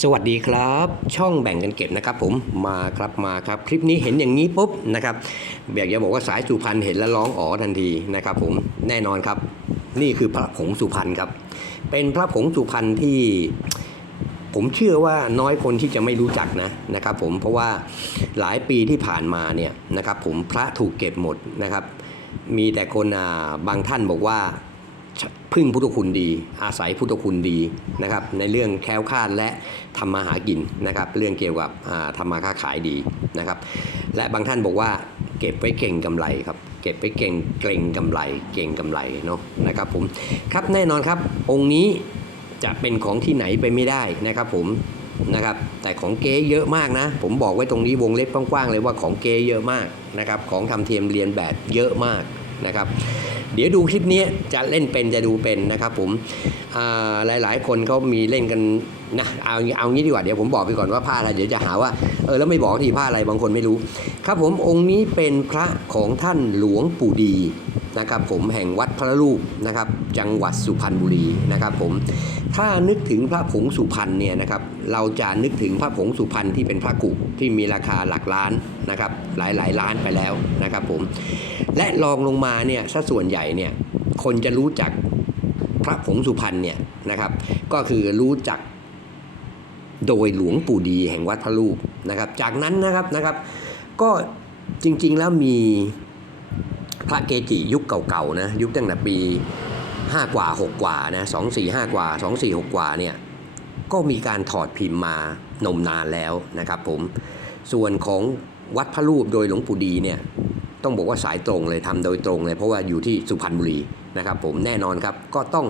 สวัสดีครับ ช่องแบ่งกันเก็บนะครับผมมาครับมาครับคลิปนี้เห็นอย่างนี้ปุ๊บนะครับอยากจะบอกว่าสายสุพรรณเห็นแล้วร้องอ๋อทันทีนะครับผมแน่นอนครับ นี่คือพระผงสุพรรณครับ เป็นพระผงสุพรรณที่ผมเชื่อว่าน้อยคนที่จะไม่รู้จักนะนะครับ ผมเพราะว่าหลายปีที่ผ่านมาเนี่ยนะครับผมพระถูกเก็บหมดนะครับ มีแต่คนอ่าบางท่านบอกว่า พึ่งพุทธคุณดี อาศัยพุทธคุณดีนะครับในเรื่องแคล้วคลาดและทำมาหากินนะครับเรื่องเกี่ยวกับทำมาค้าขายดีนะครับและบางท่านบอกว่าเก็บไว้เก่งกำไรครับเก็บไว้เก่งเกรงกำไร เก่งกำไรเนาะนะครับผมครับแน่นอนครับองค์นี้จะเป็นของที่ไหนไปไม่ได้นะครับผมนะครับแต่ของเก๊เยอะมากนะ ผมบอกไว้ตรงนี้วงเล็บกว้างๆเลยว่าของเก๊เยอะมากนะครับของทำเทียมเรียนแบบเยอะมาก นะครับ เดี๋ยวดูคลิปนี้จะเล่นเป็นจะดูเป็นนะครับผมหลาหลายๆคนเขามีเล่นกันนะเอาเอางี้ดีกว่าเดี๋ยวผมบอกไปก่อนว่าผ้าอะไรเดี๋ยวจะหาว่าเออแล้วไม่บอกทีผ้าอะไรบางคนไม่รู้ ครับผมองค์นี้เป็นพระของท่านหลวงปู่ดี นะครับผมแห่งวัดพระลูกนะครับจังหวัดสุพรรณบุรีนะครับผมถ้านึกถึงพระผงสุพรรณเนี่ยนะครับเราจะนึกถึงพระผงสุพรรณที่เป็นพระกุที่มีราคาหลักล้านนะครับหลายหลายล้านไปแล้วนะครับผมและรองลงมาเนี่ยซะส่วนใหญ่เนี่ยคนจะรู้จักพระผงสุพรรณเนี่ยนะครับ ก็คือรู้จักโดยหลวงปู่ดีแห่งวัดพระลูกนะครับ จากนั้นนะครับนะครับ ก็จริงๆแล้วมี พระเกจิยุคเก่าๆนะยุคตั้งแต่ปี 5 กว่า 6 กว่านะ2 4 5กว่า 2 4 6 กว่าเนี่ยก็มีการถอดพิมพ์มานมนานแล้วนะครับผมส่วนของวัดพระรูปโดยหลวงปู่ดีเนี่ยต้องบอกว่าสายตรงเลยทำโดยตรงเลย เพราะว่าอยู่ที่สุพรรณบุรีนะครับผมแน่นอนครับก็ต้อง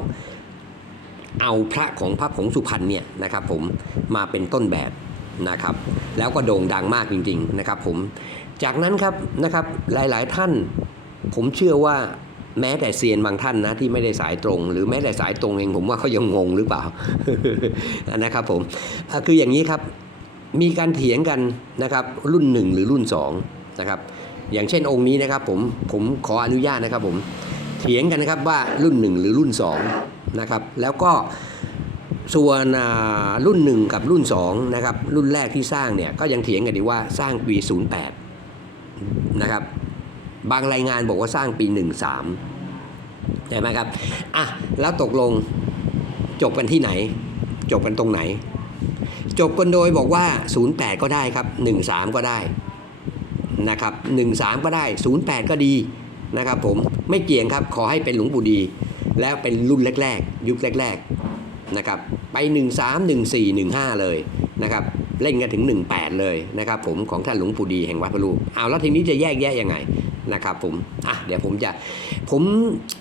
เอาพระของพระผงสุพรรณเนี่ยนะครับผมมาเป็นต้นแบบนะครับ แล้วก็โด่งดังมากจริงๆนะครับผมจากนั้นครับนะครับหลายๆท่าน ผมเชื่อว่าแม้แต่เซียนบางท่านนะที่ไม่ได้สายตรง หรือแม้แต่สายตรงเองผมว่าเขายังงงหรือเปล่านะครับผมคืออย่างนี้ครับมีการเถียงกันนะครับรุ่นหนึ่งหรือรุ่นสองนะครับอย่างเช่นองค์นี้นะครับผมผมขออนุญาตนะครับผมเถียงกันนะครับว่ารุ่นหนึ่งหรือรุ่นสองนะครับแล้วก็ส่วนรุ่นหนึ่งกับรุ่นสองนะครับรุ่นแรกที่สร้างเนี่ยก็ยังเถียงกันดีว่าสร้างปี 08นะครับ บางรายงานบอกว่าสร้างปี 13ใช่ไหมครับอะแล้วตกลงจบกันที่ไหน จบกันตรงไหน จบกันโดยบอกว่า 08 ก็ได้ครับ 13 ก็ได้นะครับ13 ก็ได้ 08 ก็ดีนะครับผมไม่เกี่ยงครับขอให้เป็นหลวงปู่ดี แล้วเป็นรุ่นแรก ๆ ยุคแรกๆนะครับไป 13 14 15 เลยนะครับเล่นกันถึง 18 เลยนะครับผมของท่านหลวงปู่ดีแห่งวัดพระลูกเอาแล้วทีนี้จะแยกแยะยังไง นะครับผมอะเดี๋ยวผมจะผม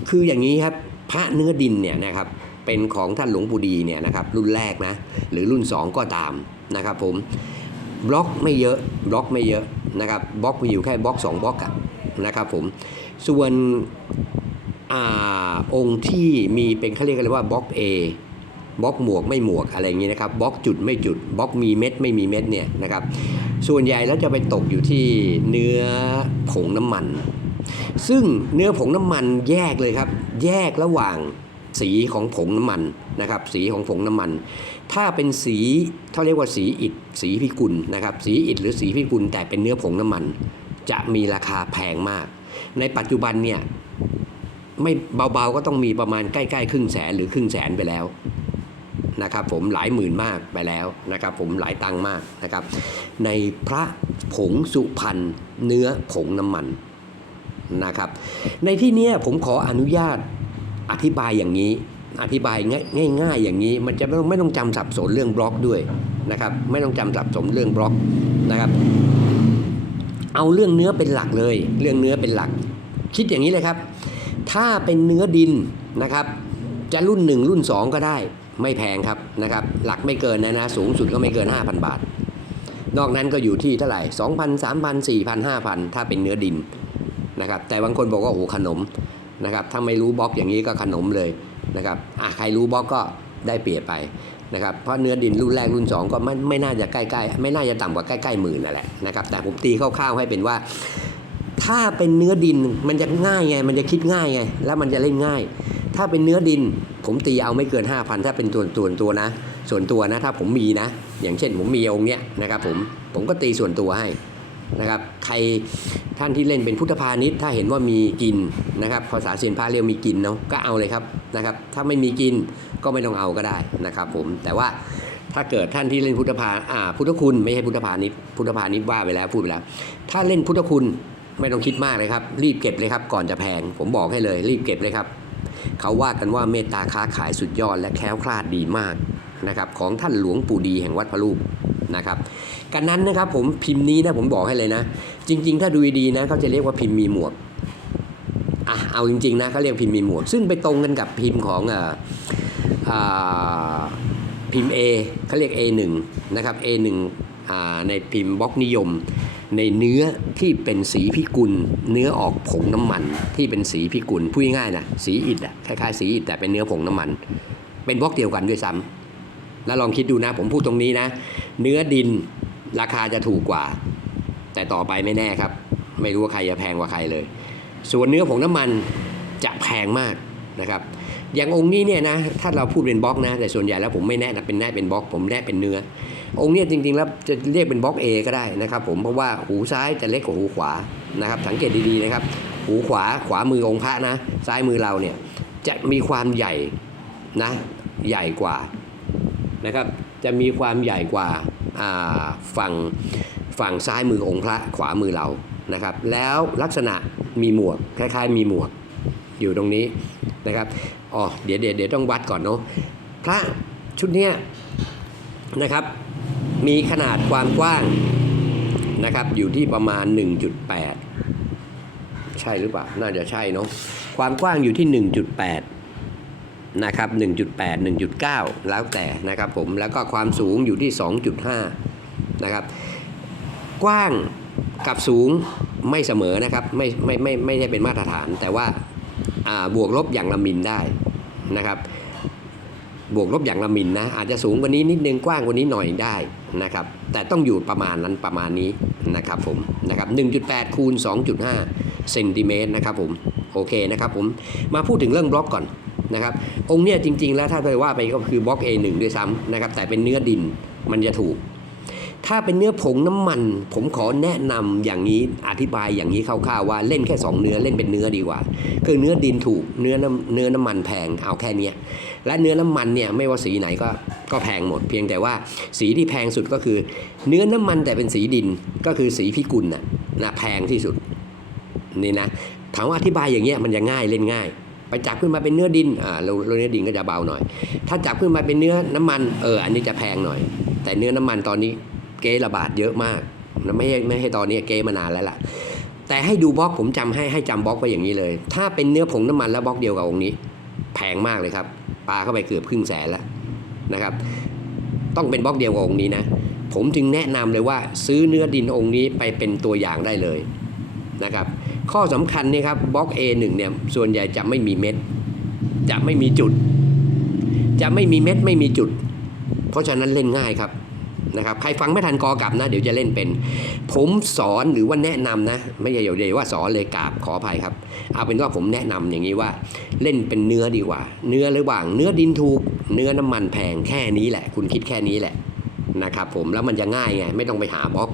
คืออย่างนี้ครับพระเนื้อดินเนี่ยนะครับเป็นของท่านหลวงปู่ดีเนี่ยนะครับรุ่นแรกนะหรือรุ่น 2 ก็ตามนะครับผมบล็อกไม่เยอะบล็อกไม่เยอะนะครับบล็อกมีอยู่แค่บล็อก2บล็อกอะนะครับผมส่วนอาองค์ที่มีเป็นเขาเรียกกันว่าบล็อก A บล็อกหมวกไม่หมวกอะไรอย่างนี้นะครับบล็อกจุดไม่จุดบล็อกมีเม็ดไม่มีเม็ดเนี่ยนะครับส่วนใหญ่แล้วจะไปตกอยู่ที่เนื้อผงน้ำมัน ซึ่งเนื้อผงน้ำมันแยกเลยครับ แยกระหว่างสีของผงน้ำมันนะครับสีของผงน้ำมัน ถ้าเป็นสีเขาเรียกว่าสีอิฐสีพิกุลนะครับสีอิฐหรือสีพิกุลแต่เป็นเนื้อผงน้ำมัน จะมีราคาแพงมาก ในปัจจุบันเนี่ยไม่เบาๆก็ต้องมีประมาณใกล้ๆครึ่งแสนหรือครึ่งแสนไปแล้ว นะครับผมหลายหมื่นมากไปแล้วนะครับผมหลายตังค์มากนะครับ ในพระผงสุพรรณเนื้อผงน้ำมันนะครับ ในที่นี้ผมขออนุญาตอธิบายอย่างนี้ อธิบายง่ายง่ายๆอย่างนี้มันจะไม่ต้องไม่ต้องจำสับสนเรื่องบล็อกด้วยนะครับ ไม่ต้องจำสับสนเรื่องบล็อกนะครับ เอาเรื่องเนื้อเป็นหลักเลย เรื่องเนื้อเป็นหลัก คิดอย่างนี้เลยครับ ถ้าเป็นเนื้อดินนะครับ จะรุ่นหนึ่งรุ่นสองก็ได้ ไม่แพงครับนะครับ หลักไม่เกินนะนะสูงสุดก็ไม่เกิน 5,000 บาท นอกนั้นก็อยู่ที่เท่าไหร่ 2,000 3,000 4,000 5,000 ถ้าเป็นเนื้อดินนะครับ แต่บางคนบอกว่าโอ้ขนมนะครับ ถ้าไม่รู้บล็อกอย่างนี้ก็ขนมเลยนะครับอะใครรู้บล็อกก็ได้เปรียบไปนะครับ เพราะเนื้อดินรุ่นแรกรุ่น 2 ก็ไม่ไม่น่าจะใกล้ๆไม่น่าจะต่ำกว่าใกล้ๆหมื่นนั่นแหละนะครับ แต่ผมตีคร่าวๆให้เป็นว่า ถ้าเป็นเนื้อดินมันจะง่ายไง มันจะคิดง่ายไง แล้วมันจะเล่นง่าย ถ้าเป็นเนื้อดิน ผมตีเอาไม่เกิน 5,000 ถ้าเป็นตัวตัวตัวนะ ส่วนตัวนะถ้าผมมีนะ อย่างเช่นผมมีองค์เนี้ยนะครับผมผมก็ตีส่วนตัวให้นะครับใครท่านที่เล่นเป็นพุทธพาณิชย์ถ้าเห็นว่ามีกินนะครับภาษาเซียนพระเรียกมีกินเนาะก็เอาเลยครับนะครับ ถ้าไม่มีกินก็ไม่ต้องเอาก็ได้นะครับผมแต่ว่าถ้าเกิดท่านที่เล่นพุทธพาอ่าพุทธคุณไม่ใช่พุทธพาณิชย์พุทธพาณิชย์ว่าไปแล้วพูดไปแล้ว ถ้าเล่นพุทธคุณไม่ต้องคิดมากเลยครับ รีบเก็บเลยครับ ก่อนจะแพงผมบอกให้เลย รีบเก็บเลยครับ เขาว่ากันว่าเมตตาค้าขายสุดยอดและแคล้วคลาดดีมากนะครับของท่านหลวงปู่ดีแห่งวัดพระลูกนะครับกันนั้นนะครับผมพิมพ์นี้นะผมบอกให้เลยนะ จริง ๆ ถ้าดูดีนะเขาจะเรียกว่าพิมพ์มีหมวกอะเอาจริงๆนะเขาเรียกพิมพ์มีหมวก ซึ่งไปตรงกันกับพิมพ์ของอ่าอ่าพิมพ์ A เขาเรียก A1 นะครับ A1 อ่าในพิมพ์บล็อกนิยม ในเนื้อที่เป็นสีพิกุล เนื้อออกผงน้ำมันที่เป็นสีพิกุลพูดง่ายๆนะสีอิฐอะคล้ายๆสีอิฐแต่เป็นเนื้อผงน้ำมัน เป็นบล็อกเดียวกันด้วยซ้ำแล้วลองคิดดูนะ ผมพูดตรงนี้นะ เนื้อดินราคาจะถูกกว่า แต่ต่อไปไม่แน่ครับ ไม่รู้ว่าใครจะแพงกว่าใครเลย ส่วนเนื้อผงน้ำมันจะแพงมากนะครับอย่างองค์นี้เนี่ยนะถ้าเราพูดเป็นบล็อกนะแต่ส่วนใหญ่แล้วผมไม่แนะนะเป็นแนะเป็นบล็อก ผมแนะเป็นเนื้อ องค์นี้จริงๆแล้วจะเรียกเป็นบล็อก A ก็ได้นะครับผมเพราะว่าหูซ้ายจะเล็กกว่าหูขวานะครับสังเกตดีๆนะครับ หูขวาขวามือองค์พระนะ ซ้ายมือเราเนี่ยจะมีความใหญ่นะใหญ่กว่านะครับจะมีความใหญ่กว่าฝั่งฝั่งซ้ายมือองค์พระขวามือเรานะครับ แล้วลักษณะมีหมวกคล้ายๆ มีหมวกอยู่ตรงนี้นะครับอ๋อเดี๋ยวเดี๋ยวเดี๋ยวต้องวัดก่อนเนาะพระชุดเนี้ยนะครับ มีขนาดความกว้างนะครับ อยู่ที่ประมาณ 1.8 ใช่หรือเปล่า น่าจะใช่เนาะความกว้างอยู่ที่ 1.8 นะครับ 1.8 1.9 แล้วแต่นะครับผมแล้วก็ความสูงอยู่ที่ 2.5 นะครับ กว้างกับสูงไม่เสมอนะครับ ไม่ไม่ไม่ไม่ได้เป็นมาตรฐาน แต่ว่าอ่าบวกลบอย่างละมิลได้นะครับ บวกลบอย่างละมิลนะอาจจะสูงกว่านี้นิดนึงกว้างกว่านี้หน่อยได้นะครับแต่ต้องอยู่ประมาณนั้นประมาณนี้นะครับผมนะครับ1.8คูณ2.5เซนติเมตรนะครับผมโอเคนะครับผมมาพูดถึงเรื่องบล็อกก่อนนะครับองค์เนี้ยจริง ๆ แล้วถ้าไปว่าไปก็คือบล็อก A1 ด้วยซ้ำนะครับแต่เป็นเนื้อดินมันจะถูก ถ้าเป็นเนื้อผงน้ำมัน ผมขอแนะนำอย่างนี้อธิบายอย่างนี้คร่าวๆว่าเล่นแค่สองเนื้อเล่นเป็นเนื้อดีกว่า คือเนื้อดินถูกเนื้อน้ำเนื้อน้ำมันแพงเอาแค่นี้และเนื้อน้ำมันเนี่ยไม่ว่าสีไหนก็ก็แพงหมด เพียงแต่ว่าสีที่แพงสุดก็คือ เนื้อน้ำมันแต่เป็นสีดินก็คือสีพิกุลน่ะนะแพงที่สุดนี่นะถามว่าอธิบายอย่างเงี้ยมันจะง่ายเล่นง่ายไปจับขึ้นมาเป็นเนื้อดิน อ่าเราเราเนื้อดินก็จะเบาหน่อย ถ้าจับขึ้นมาเป็นเนื้อน้ำมัน เออ อันนี้จะแพงหน่อย แต่เนื้อน้ำมันตอนนี้ เก๊ระบาดเยอะมากนะไม่ใช่ไม่ให้ตอนนี้เก๊มานานแล้วล่ะ แต่ให้ดูบล็อกผมจำให้ให้จำบล็อกไว้อย่างนี้เลย ถ้าเป็นเนื้อผงน้ำมันแล้วบล็อกเดียวกับองค์นี้ แพงมากเลยครับปลาเข้าไปเกือบครึ่งแสนแล้วนะครับ ต้องเป็นบล็อกเดียวกับองค์นี้นะ ผมจึงแนะนำเลยว่าซื้อเนื้อดินองค์นี้ไปเป็นตัวอย่างได้เลยนะครับ ข้อสำคัญนี่ครับบล็อก A1 เนี่ยส่วนใหญ่จะไม่มีเม็ด จะไม่มีจุด จะไม่มีเม็ดไม่มีจุด เพราะฉะนั้นเล่นง่ายครับ นะครับใครฟังไม่ทันกอกลับนะ เดี๋ยวจะเล่นเป็น ผมสอนหรือว่าแนะนำนะ ไม่ใช่เดี๋ยวว่าสอนเลยกราบขออภัยครับ เอาเป็นว่าผมแนะนำอย่างนี้ว่าเล่นเป็นเนื้อดีกว่า เนื้อระหว่างเนื้อดินถูก เนื้อน้ำมันแพงแค่นี้แหละ คุณคิดแค่นี้แหละนะครับผมแล้วมันจะง่ายไงไม่ต้องไปหาบล็อก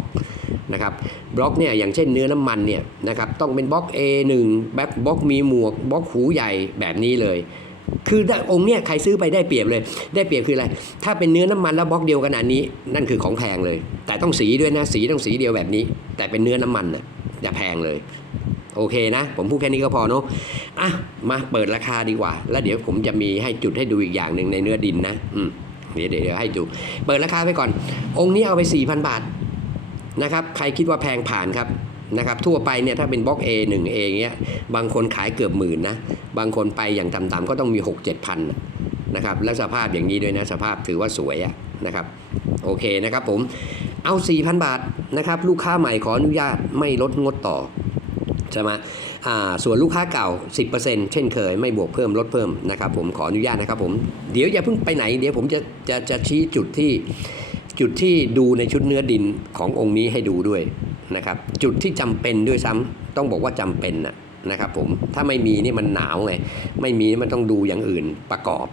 นะครับบล็อกเนี่ยอย่างเช่นเนื้อน้ำมันเนี่ยนะครับต้องเป็นบล็อก A1 แบ็คบล็อกมีหมวกบล็อกหูใหญ่แบบนี้เลย คือถ้องค์เนี่ยใครซื้อไปได้เปรียบเลย ได้เปรียบคืออะไร ถ้าเป็นเนื้อน้ำมันแล้วบล็อกเดียวกันอันนี้ นั่นคือของแพงเลย แต่ต้องสีด้วยนะ สีต้องสีเดียวแบบนี้ แต่เป็นเนื้อน้ำมันน่ะจะแพงเลย โอเคนะ ผมพูดแค่นี้ก็พอเนาะอะมาเปิดราคาดีกว่า แล้วเดี๋ยวผมจะมีให้จุดให้ดูอีกอย่างหนึ่งในเนื้อดินนะ อืมเดี๋ยวเดี๋ยวเดี๋ยวให้ดู เปิดราคาไปก่อน องค์นี้เอาไป4,000 บาทนะครับ ใครคิดว่าแพงผ่านครับ นะครับทั่วไปเนี่ยถ้าเป็นบล็อก A 1 A เงี้ยบางคนขายเกือบหมื่นนะบางคนไปอย่างต่ำๆก็ต้องมี 6 7พันนะครับแล้วสภาพอย่างนี้ด้วยนะสภาพถือว่าสวยอะนะครับโอเคนะครับผมเอา 4,000 บาทนะครับลูกค้าใหม่ขออนุญาตไม่ลดงดต่อใช่ไหมส่วนลูกค้าเก่า 10%เช่นเคย ไม่บวกเพิ่มลดเพิ่มนะครับผมขออนุญาตนะครับผมเดี๋ยวอย่าเพิ่งไปไหน เดี๋ยวผมจะจะจะชี้จุดที่จุดที่ดูในชุดเนื้อดินขององค์นี้ให้ดูด้วย นะครับจุดที่จำเป็นด้วยซ้ำต้องบอกว่าจำเป็นนะนะครับผมถ้าไม่มีนี่มันหนาวไงไม่มีนี่มันต้องดูอย่างอื่นประกอบ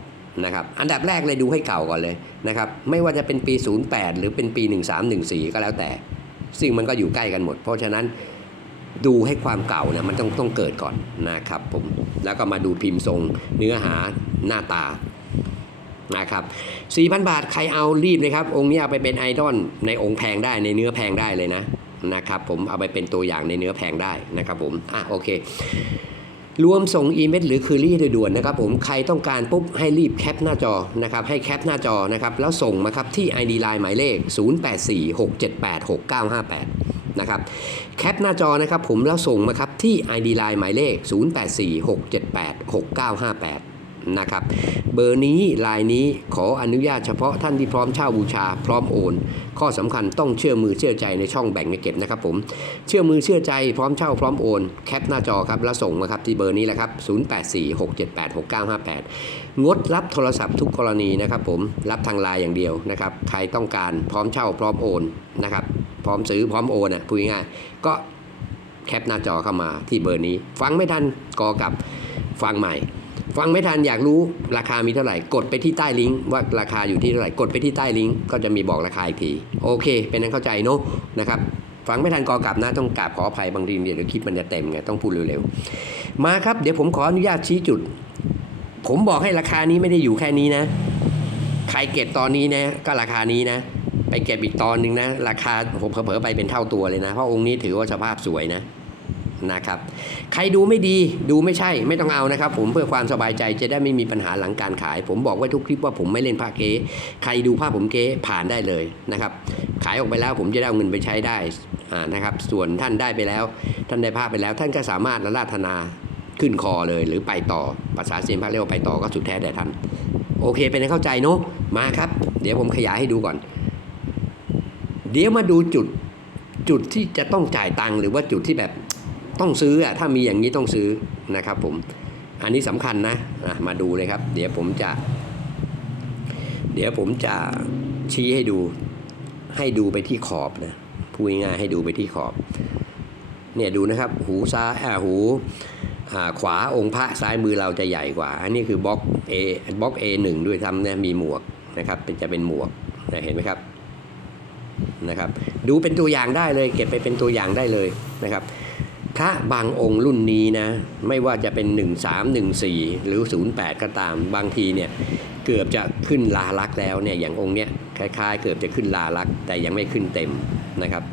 นะครับอันดับแรกเลยดูให้เก่าก่อนเลยนะครับไม่ว่าจะเป็นปี 08 หรือเป็นปี 1314 ก็แล้วแต่ ซึ่งมันก็อยู่ใกล้กันหมด เพราะฉะนั้นดูให้ความเก่านะมันต้องต้องเกิดก่อนนะครับผมแล้วก็มาดูพิมพ์ทรงเนื้อหาหน้าตานะครับ4,000 บาทใครเอารีบเลยครับ องค์นี้เอาไปเป็นไอดอลในองค์แพงได้ในเนื้อแพงได้เลยนะ นะครับผมเอาไปเป็นตัวอย่างในเนื้อแพงได้นะครับผมอะโอเค รวมส่งอีเมลหรือคือรี่โดยด่วนนะครับผมใครต้องการปุ๊บให้รีบแคปหน้าจอนะครับให้แคปหน้าจอนะครับแล้วส่งมาครับที่ ID Line หมายเลข 0846786958นะครับแคปหน้าจอนะครับผมแล้วส่งมาครับที่ ID Line หมายเลข 0846786958 นะครับ เบอร์นี้ลายนี้ขออนุญาตเฉพาะท่านที่พร้อมเช่าบูชาพร้อมโอน ข้อสำคัญต้องเชื่อมือเชื่อใจในช่องแบ่งเงินเก็บนะครับผมเชื่อมือเชื่อใจพร้อมเช่าพร้อมโอนแคปหน้าจอครับแล้วส่งมาครับที่เบอร์นี้แหละครับ0846786958 งดรับโทรศัพท์ทุกกรณีนะครับผมรับทางไลน์อย่างเดียวนะครับใครต้องการพร้อมเช่าพร้อมโอนนะครับพร้อมซื้อพร้อมโอนอะพูดง่ายก็แคปหน้าจอเข้ามาที่เบอร์นี้ ฟังไม่ทันกอกลับฟังใหม่ ฟังไม่ทันอยากรู้ราคามีเท่าไหร่ กดไปที่ใต้ลิงก์ว่าราคาอยู่ที่เท่าไหร่ กดไปที่ใต้ลิงก์ก็จะมีบอกราคาอีกทีโอเค เป็นนั้นเข้าใจเนอะนะครับฟังไม่ทันกอกลับนะต้องกราบขออภัยบางทีเดี๋ยวคลิปมันจะเต็มไงต้องพูดเร็วๆมาครับเดี๋ยวผมขออนุญาตชี้จุด ผมบอกให้ราคานี้ไม่ได้อยู่แค่นี้นะ ใครเก็บตอนนี้นะก็ราคานี้นะ ไปเก็บอีกตอนหนึ่งนะ ราคาผมเผลอๆไปเป็นเท่าตัวเลยนะเพราะองค์นี้ถือว่าสภาพสวยนะ นะครับ ใครดูไม่ดีดูไม่ใช่ไม่ต้องเอานะครับ ผมเพื่อความสบายใจจะได้ไม่มีปัญหาหลังการขาย ผมบอกไว้ทุกคลิปว่าผมไม่เล่นผ้าเก๊ใครดูผ้าผมเก๊ผ่านได้เลยนะครับขายออกไปแล้วผมจะได้เอาเงินไปใช้ได้นะครับ ส่วนท่านได้ไปแล้ว ท่านได้ผ้าไปแล้ว ท่านก็สามารถละลาธนาขึ้นคอเลยหรือไปต่อภาษาเซียนพระเรียกว่าไปต่อก็สุดแท้แต่ท่านโอเคเป็นเข้าใจเนาะมาครับ เดี๋ยวผมขยายให้ดูก่อน เดี๋ยวมาดูจุดจุดที่จะต้องจ่ายตังค์หรือว่าจุดที่แบบ ต้องซื้ออะถ้ามีอย่างนี้ต้องซื้อนะครับผมอันนี้สำคัญนะอะมาดูเลยครับ เดี๋ยวผมจะ เดี๋ยวผมจะชี้ให้ดู ให้ดูไปที่ขอบนะพูดง่ายให้ดูไปที่ขอบ เนี่ยดูนะครับ หูซ้ายอ่าหูอ่าขวาองค์พระซ้ายมือเราจะใหญ่กว่า อันนี้คือบล็อก A บล็อก A1 ด้วยทำเนี่ยมีหมวกนะครับเป็นจะเป็นหมวกนะเห็นไหมครับนะครับ ดูเป็นตัวอย่างได้เลย เก็บไปเป็นตัวอย่างได้เลยนะครับ ระบางองค์รุ่นนี้นะ ไม่ว่าจะเป็น 13 14 หรือ 08 ก็ตามบางทีเนี่ยเกือบจะขึ้นลาลักษแล้วเนี่ยอย่างองค์เนี้ยคล้ายๆ เกือบจะขึ้นลาลักษแต่ยังไม่ขึ้นเต็มนะครับ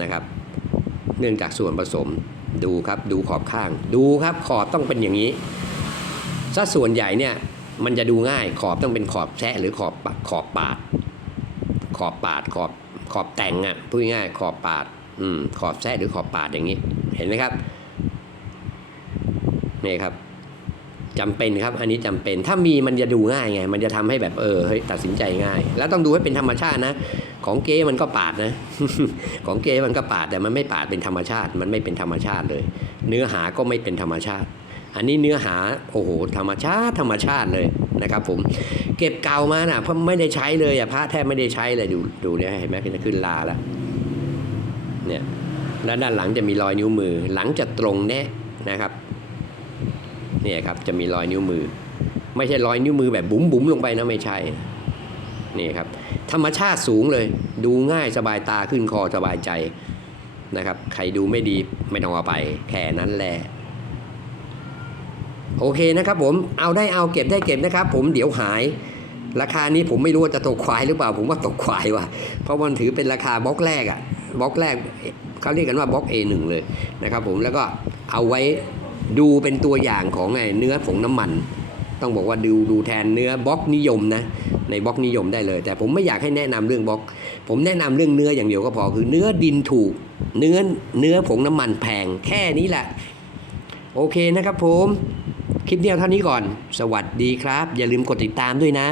นะครับ เนื่องจากส่วนผสมดูครับดูขอบข้าง ดูครับขอบต้องเป็นอย่างนี้ซะส่วนใหญ่เนี่ยมันจะดูง่ายขอบต้องเป็นขอบแซะหรือขอบขอบปาด ขอบปาดขอบขอบแต่งอะพูดง่ายขอบปาดอืมขอบแซะหรือขอบปาดอย่างนี้ เห็นไหมครับนี่ครับจำเป็นครับอันนี้จำเป็นถ้ามีมันจะดูง่ายไง มันจะทำให้แบบเออเฮ้ยตัดสินใจง่าย แล้วต้องดูให้เป็นธรรมชาตินะ ของเก้มันก็ปาดนะ ของเก้มันก็ปาดแต่มันไม่ปาดเป็นธรรมชาติ มันไม่เป็นธรรมชาติเลย เนื้อหาก็ไม่เป็นธรรมชาติ อันนี้เนื้อหาโอ้โหธรรมชาติธรรมชาติเลยนะครับผมเก็บเก่ามาน่ะเพราะไม่ได้ใช้เลยอะพระแทบไม่ได้ใช้เลยดูดูเนี่ยเห็นไหมจะขึ้นลาแล้วเนี่ย แล้วด้านหลังจะมีรอยนิ้วมือ หลังจะตรงแน่นะครับเนี่ยครับจะมีรอยนิ้วมือ ไม่ใช่รอยนิ้วมือแบบบุ๋มบุ๋มลงไปนะไม่ใช่นี่ครับธรรมชาติสูงเลย ดูง่ายสบายตาขึ้นคอสบายใจนะครับ ใครดูไม่ดีไม่ต้องเอาไปแค่นั้นแหละโอเคนะครับผมเอาได้เอาเก็บได้เก็บนะครับ ผมเดี๋ยวหาย ราคานี้ผมไม่รู้ว่าจะตกควายหรือเปล่า ผมว่าตกควายว่ะเพราะมันถือเป็นราคาบล็อกแรกอะบล็อกแรก เขาเรียกกันว่าบล็อก A1 เลยนะครับผมแล้วก็เอาไว้ดูเป็นตัวอย่างของไงเนื้อผงน้ำมัน ต้องบอกว่าดูดูแทนเนื้อบล็อกนิยมนะในบล็อกนิยมได้เลย แต่ผมไม่อยากให้แนะนำเรื่องบล็อก ผมแนะนำเรื่องเนื้ออย่างเดียวก็พอคือเนื้อดินถูก เนื้อเนื้อผงน้ำมันแพงแค่นี้แหละ โอเคนะครับผมคลิปเดียวเท่านี้ก่อน สวัสดีครับ อย่าลืมกดติดตามด้วยนะ